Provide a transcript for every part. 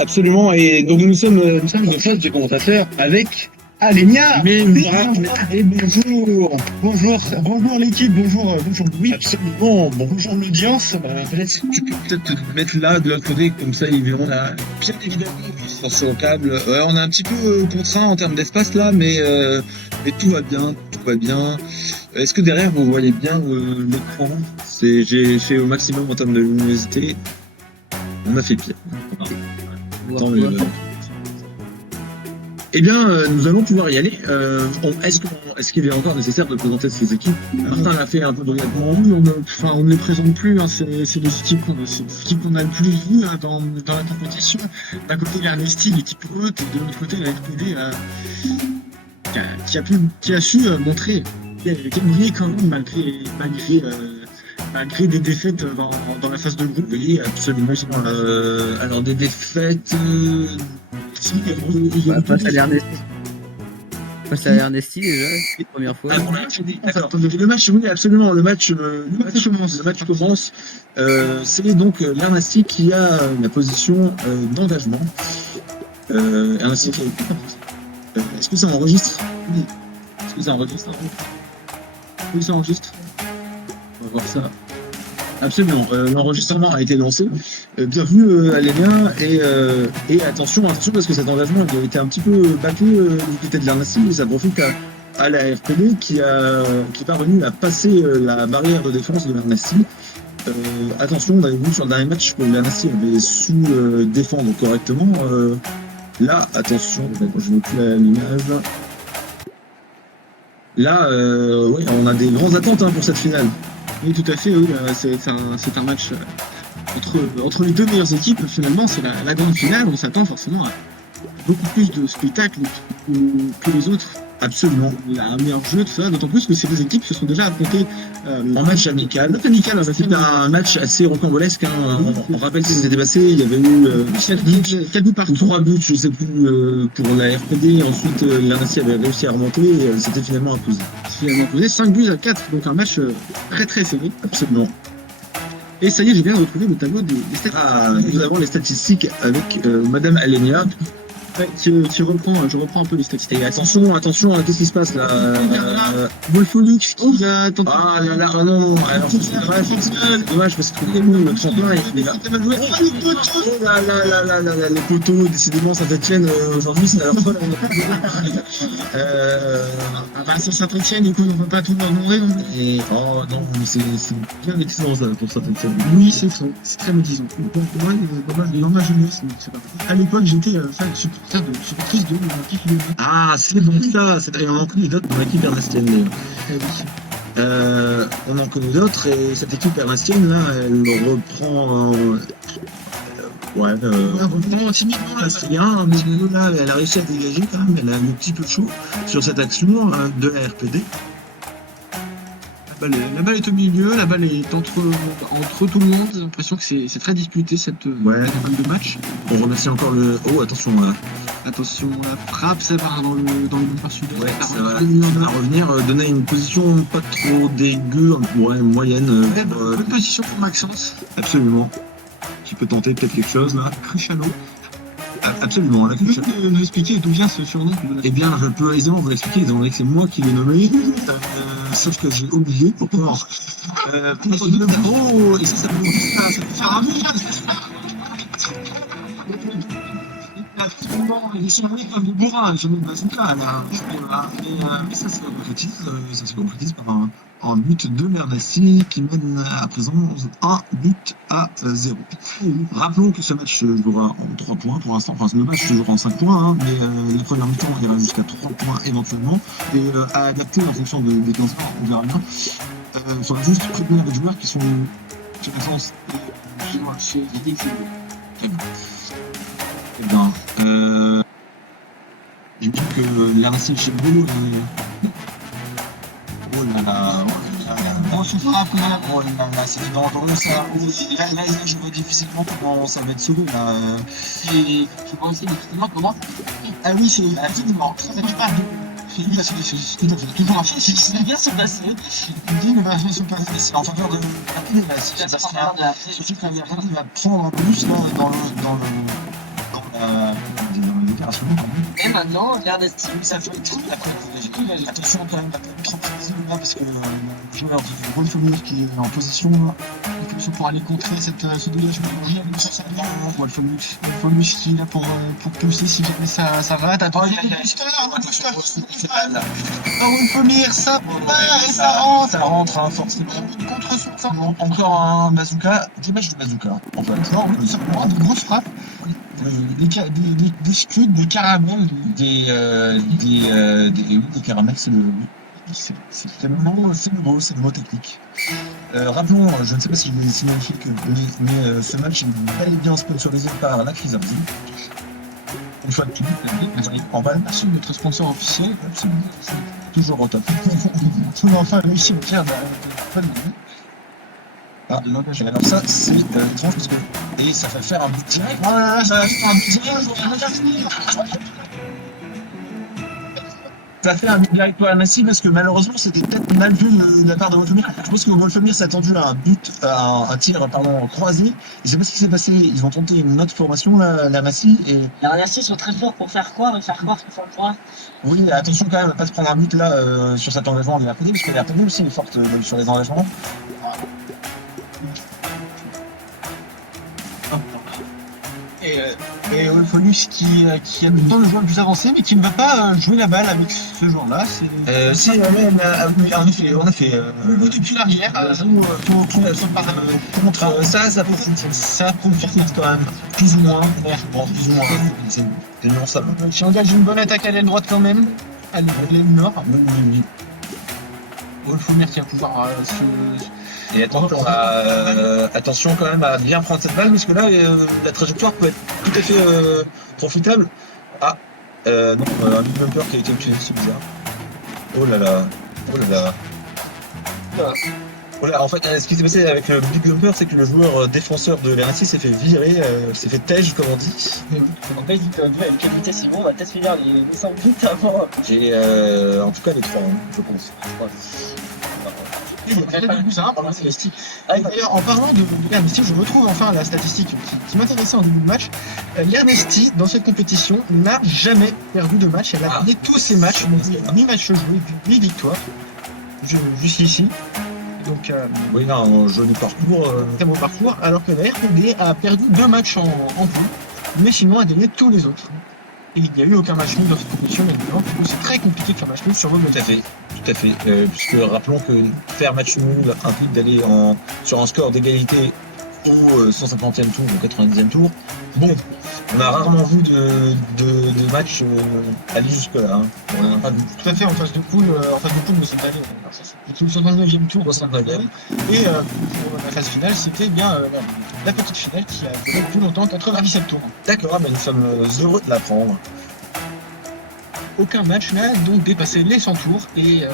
Absolument, et donc nous sommes de face du commentateur avec Alenia. Mais et bonjour l'équipe, bonjour Louis. Absolument, bon. Bonjour l'audience. Tu peux peut-être te mettre là de l'autre côté, comme ça ils verront là. Bien évidemment, ils sont sur le câble. On est un petit peu contraint en termes d'espace là, mais tout va bien, tout va bien. Est-ce que derrière vous voyez bien l'écran? J'ai fait au maximum en termes de luminosité. On a fait pire. Tant mieux. Eh bien, nous allons pouvoir y aller. Est-ce qu'il est encore nécessaire de présenter ces équipes? Martin l'a fait un peu brièvement. Oui, on ne les présente plus, hein. C'est les équipes qu'on a le plus vues hein, dans la compétition. D'un côté l'Ernesti, l'équipe haute, et de l'autre côté la RPD qui a su montrer qu'elle brillait quand même malgré des défaites dans la phase de groupe. Oui, absolument. Alors des défaites. Face à l'Ernesti. Face à l'Ernesti déjà, c'est la première fois. Le match, oui, absolument. Le match commence. C'est donc l'Ernesti qui a la position d'engagement. Ernesti qui est-ce que ça enregistre? Oui. Est-ce que ça enregistre? Oui, ça enregistre. On va voir ça. Absolument, l'enregistrement a été lancé. Bienvenue Alenia et attention parce que cet engagement il a été un petit peu battu du côté de l'Ernesti et ça profite à la RPD qui est parvenue à passer la barrière de défense de l'Ernesti. Attention, on avait vu sur le dernier match que l'Ernesti avait su défendre correctement. Là, attention, je ne vois plus l'image. Là, oui, on a des grandes attentes pour cette finale. Oui, tout à fait, oui. C'est un match entre les deux meilleures équipes. Finalement, c'est la grande finale. On s'attend forcément à beaucoup plus de spectacles que les autres. Absolument. Il y a un meilleur jeu, tout ça. D'autant plus que ces deux équipes se sont déjà affrontées en match amical. C'était un match assez rocambolesque. On rappelle ce qui s'était passé. Il y avait eu 4 buts partout. 3 buts, je ne sais plus, pour la RPD. Ensuite, l'Ernesti avait réussi à remonter et c'était finalement imposé. 5 buts à 4. Donc un match très très serré. Absolument. Et ça y est, j'ai bien retrouvé le tableau des statistiques. Nous avons les statistiques avec Madame Alenia. Ouais, je reprends un peu les statistiques. Et attention, qu'est-ce qui se passe là? Wolfolux qui va tenter. Ah là là, non, alors c'est dommage parce que le champion il va. Oh là, les poteaux, décidément Saint-Etienne aujourd'hui c'est leur folle. Sur Saint-Etienne, écoute, on ne peut pas tout leur demander. Et oh non, mais c'est bien médisant ça pour Saint-Etienne. Oui, c'est faux, c'est très médisant. Pour moi, dans ma jeunesse, c'est pas vrai. À l'époque, j'étais supportrice de l'équipe lyonnaise. Ah, c'est donc ça, et on en connaît d'autres dans l'équipe ernestienne. On en connaît d'autres et cette équipe ernestienne là, elle reprend. Reprend timidement là. C'est bien, mais là, elle a réussi à dégager quand même, elle a un petit peu chaud sur cette action de la RPD. La balle est au milieu, la balle est entre tout le monde. J'ai l'impression que c'est très disputé cette balle de match. On remercie encore le. Oh, attention là. Attention, la frappe, ça va dans le boulevard sud. Ouais, ça va revenir, donner une position pas trop dégueu, moyenne. Bonne position pour Maxence. Absolument. Qui peut tenter peut-être quelque chose là. Cruciano. Absolument, là. Tu peux nous expliquer d'où vient ce surnom? Eh bien, je peux aisément vous l'expliquer, étant donné que c'est moi qui l'ai nommé. Sauf que j'ai oublié pourquoi. Et ça peut faire un il est surnommé comme le bourrin, je ne me base pas là. Mais ça se concrétise par un but de l'Ernesti qui mène à présent 1 but à 0. Rappelons que ce match se jouera en 3 points pour l'instant. Enfin, le match se jouera en 5 points, mais la première mi-temps ira jusqu'à 3 points éventuellement. Et à adapter en fonction des 15 heures, on verra bien. Il faudra juste prévenir les joueurs qui sont chez la France. Eh bien, je dis que l'Ernesti chez Bolo. Oh là là. Bon, je frappe, oh là là, c'est dangereux ça. Là, je vois difficilement comment ça va être sauvé là. Et je vois aussi difficilement comment. Ah oui, c'est effectivement très capable. C'est toujours un fait, c'est bien se passer. Il dit ne va rien se passer, c'est en faveur de la pluie. Il suffit que la va prendre un bonus dans Et maintenant, regarde, ça fait tout la course. Attention quand même, pas trop précis là, parce que le joueur du Wolfomir qui est en position pour aller contrer ce dégagement. Wolfomir qui est là pour pousser si jamais ça rate. Attends, il y a Wolfomir, ça part et ça rentre. Ça rentre, hein, forcément. Contre son temps. Encore un bazooka, des matchs de bazooka. En fait, non, ça prend de grosses frappes. Des scuds, des caramels, des caramels, c'est le mot technique. Rappelons, je ne sais pas si je vais signifier mais ce match est bel et bien sponsorisé par la crise Ardi. Une fois de plus, en bas, merci de notre sponsor officiel, c'est toujours au top. Enfin, le cimetière de ah, alors ça, c'est étrange parce que. Et ça fait faire un but direct. Voilà, ça va faire un but direct. Ça fait un but direct pour Annecy parce que malheureusement, c'était peut-être mal vu de la part de Wolfomir. Je pense que Wolfomir s'est attendu à un but, à un tir croisé. Je sais pas ce qui s'est passé. Ils ont tenté une autre formation, l'Annecy. Et Les Annecy sont très forts pour faire croire qu'ils font le point. oui, mais attention quand même à pas se prendre un but là sur cet engagement de l'RPD parce que l'RPD aussi est forte sur les engagements. Et Wolfonius qui a plutôt le joueur le plus avancé mais qui ne va pas jouer la balle avec ce joueur-là. Si, en effet, depuis l'arrière, contre ça profite quand même, plus ou moins, c'est non ça. Qui engage une bonne attaque à l'aile droite quand même, à l'aile nord. Oui. Wolfomir qui va pouvoir et attention quand même à bien prendre cette balle parce que là la trajectoire peut être tout à fait profitable. Ah non, un big bumper qui a été utilisé, c'est bizarre. Oh là là. Voilà, en fait, ce qui s'est passé avec le big bumper, c'est que le joueur défenseur de l'Annecy s'est fait virer, s'est fait tège comme on dit. En fait, vu avec quelle vitesse ils vont, on va peut-être finir les 5 minutes avant. Et en tout cas les 3, je pense. D'ailleurs, en parlant de l'Ernesti, je retrouve enfin la statistique qui m'intéressait en début de match. L'Ernesti, dans cette compétition, n'a jamais perdu de match. Elle a gagné tous ses matchs, ni matchs joués, ni victoires. Jusqu'ici. Donc, oui, un joli parcours. Très beau parcours, alors que la RPD a perdu 2 matchs en poule, mais sinon a gagné tous les autres. Et il n'y a eu aucun match nul dans cette compétition, évidemment. Du coup, c'est très compliqué de faire match nul sur le côté. Tout à fait. Puisque rappelons que faire match nul implique d'aller sur un score d'égalité au 150e tour ou 90e tour. Bon, on a rarement vu de match aller jusque-là. Hein. On a pas vu. Tout à fait, en phase de poule de cette année. C'était le 69e tour au 59e. Et pour la phase finale, c'était bien la petite finale qui a duré plus longtemps, 97 tours. D'accord, mais nous sommes heureux de l'apprendre. Aucun match n'a donc dépassé les 100 tours et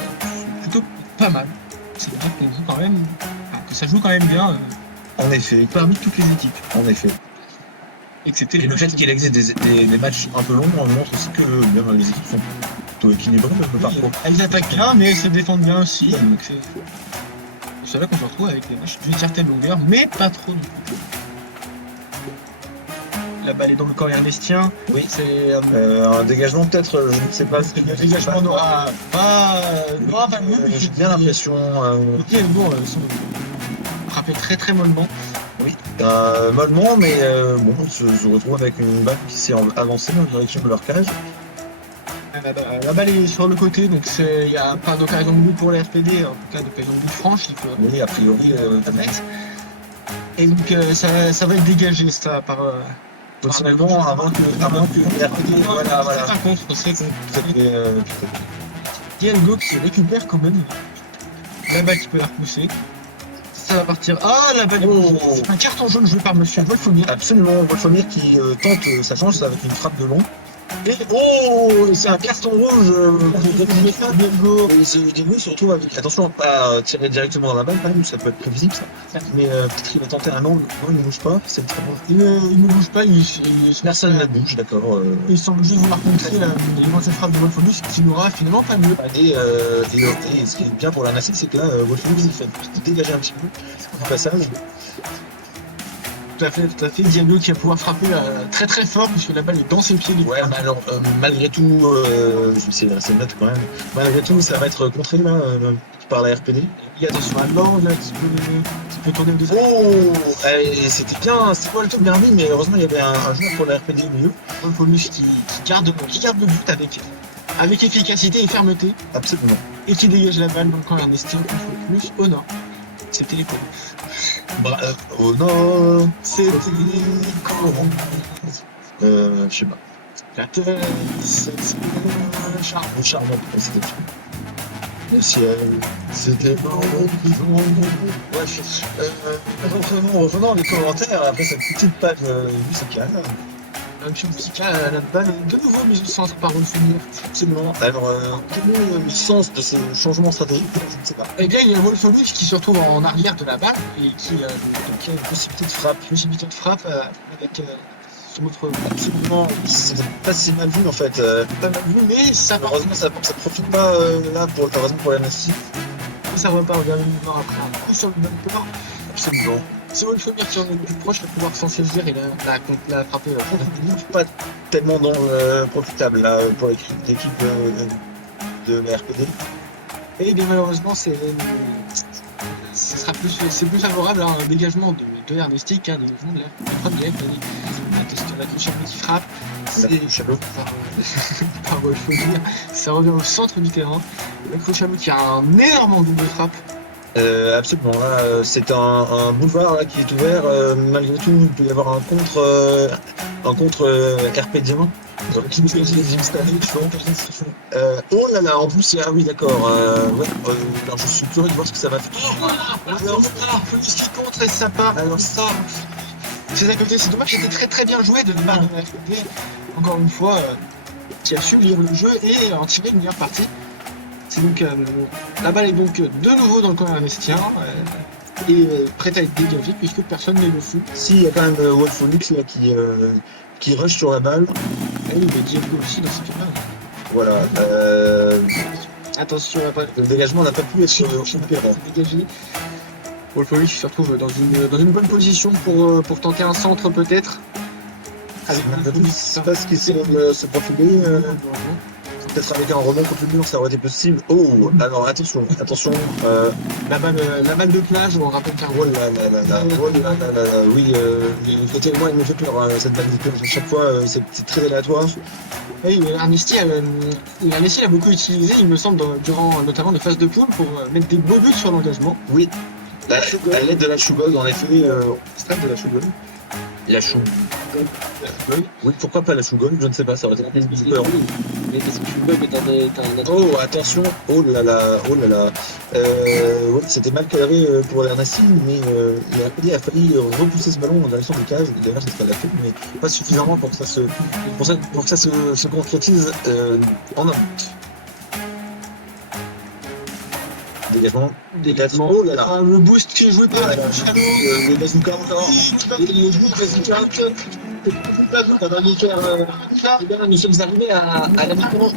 plutôt pas mal. C'est-à-dire qu'on joue quand même, que ça joue quand même bien. En effet. Parmi toutes les équipes. En effet. Et le fait qu'il existe des matchs un peu longs montre aussi que les équipes sont plutôt équilibrées parfois. Elles attaquent bien, mais elles se défendent bien aussi. Donc c'est là qu'on se retrouve avec des matchs d'une certaine longueur, mais pas trop. La balle est dans le camp ernestien. Oui, c'est un dégagement peut-être, je ne sais pas. Le dégagement n'aura pas lieu. J'ai bien l'impression. Les Helleborg sont frappés très très mollement. Oui, mollement, mais bon, on se retrouve avec une balle qui s'est avancée en direction de leur cage. La balle est sur le côté, donc il n'y a pas d'occasion de but pour les RPD, en tout cas d'occasion de but franche. Oui, a priori, et donc ça va être dégagé ça par. Personnellement, avant que les RPD, voilà. C'est Diego qui récupère quand même la balle qui peut la repousser. Ça va partir. Ah, la balle c'est un carton jaune joué par monsieur Wolfomir. Absolument, Wolfomir qui tente sa chance avec une frappe de long. Et c'est un carton rouge pour Diego. Et Diego se retrouve avec. Attention à pas tirer directement dans la balle, quand même, ça peut être prévisible ça. Mais peut-être qu'il va tenter un angle. Non, il ne bouge pas. C'est très bon. Il ne bouge pas, personne ne bouge, d'accord. Il semble juste vouloir contrer l'éventuelle frappe de Wolfomir, qui n'aura finalement pas mieux. Et ce qui est bien pour la Nacelle, c'est que là, Wolfomir s'est fait dégager un petit peu du passage. Tout à fait. Diablo qui va pouvoir frapper très très fort puisque la balle est dans ses pieds. Ouais, mais alors, malgré tout, je vais essayer de rester net quand même. Malgré tout, ça va être contré là par la RPD. Il y a attention à Lord là qui peut tourner le deuxième. Oh, c'était bien, c'était pas le tout bien mis, mais heureusement il y avait un joueur pour la RPD au milieu. Wolfowitz qui garde le but avec efficacité et fermeté Absolument. et qui dégage la balle dans le camp Ernestine plus au nord. C'était les coups. Oh non, c'était con. Je sais pas. La tête, c'est le charme. Le charme, c'était le ciel, c'était bon. Bref, revenons les commentaires après cette petite page musicale. Un petit la balle de nouveau mise au centre par Wolfowitz. Absolument. Alors, quel est le sens de ce changement stratégique? Je ne sais pas. Eh bien, il y a Wolfowitz qui se retrouve en arrière de la balle et qui a une possibilité de frappe, avec son autre. Absolument, c'est pas si mal vu en fait. Pas mal vu, mais ça part. Heureusement, ça profite pas là pour la Nasty. Ça repart vers le mouvement après un coup sur le bumper. Absolument. C'est Wolfowitz qui en est le plus proche de pouvoir s'en saisir et la frapper. Pas tellement profitable là pour l'équipe de la RPD. Et bien malheureusement, c'est plus favorable à un dégagement de Ernesti qu'un dégagement de la première. La Cruciamo qui frappe, c'est par Wolfowitz. Ça revient au centre du terrain. La Cruciamo qui a un énorme angle de frappe. Absolument, là c'est un boulevard là, qui est ouvert. Malgré tout, il peut y avoir un contre RPDien. Oh là là, en plus, ah oui, d'accord. Alors je suis curieux de voir ce que ça va faire. Alors, Wolfowitz qui contre et ça part. Alors, ça. C'est à côté, c'est dommage, c'était très très bien joué de la part de la RPD. Encore une fois, qui a su lire le jeu et en tirer une meilleure partie. C'est donc la balle est donc de nouveau dans le camp ernestien et prête à être dégagée puisque personne n'est le fou. Si, il y a quand même Wolfowitz là qui rush sur la balle. Et il y a Diablo aussi dans cette balle. Voilà. Attention, après, Le dégagement n'a pas pu être opérant. dégagé. Wolfowitz se retrouve dans une bonne position pour tenter un centre peut-être. C'est pas ce qui semble se profiler. Peut-être avec un rebond contre le mur, ça aurait été possible. Oh, alors attention. La balle de plage, on rappelle qu'un Oh là là là là, oui, le côté moi il me fait peur, cette balle de plage. À chaque fois, c'est très aléatoire. Oui, Ernesti l'a beaucoup utilisé, il me semble, durant notamment les phases de poule pour mettre des beaux buts sur l'engagement. Oui, à l'aide de la Shoogog, en effet, extrait de la Shoogog. La Shoogog. Oui, pourquoi pas la Shoogog, je ne sais pas, ça aurait été peur. Mais parce que Shoogog est un Oh, attention, oh là là. Ouais, c'était mal cadré pour l'Ernesti, mais la RPD a failli repousser ce ballon en direction des cages. D'ailleurs, c'est ce qu'elle a fait, mais pas suffisamment pour que ça se concrétise en un but. Dégagement. Oh là là. Le boost qui est joué par Shadow. Le bazooka encore. Le bazooka. Nous sommes arrivés à la mi-temps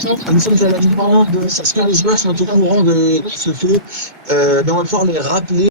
de ce que les joueurs sont au courant de ce fait. Mais on va pouvoir les rappeler.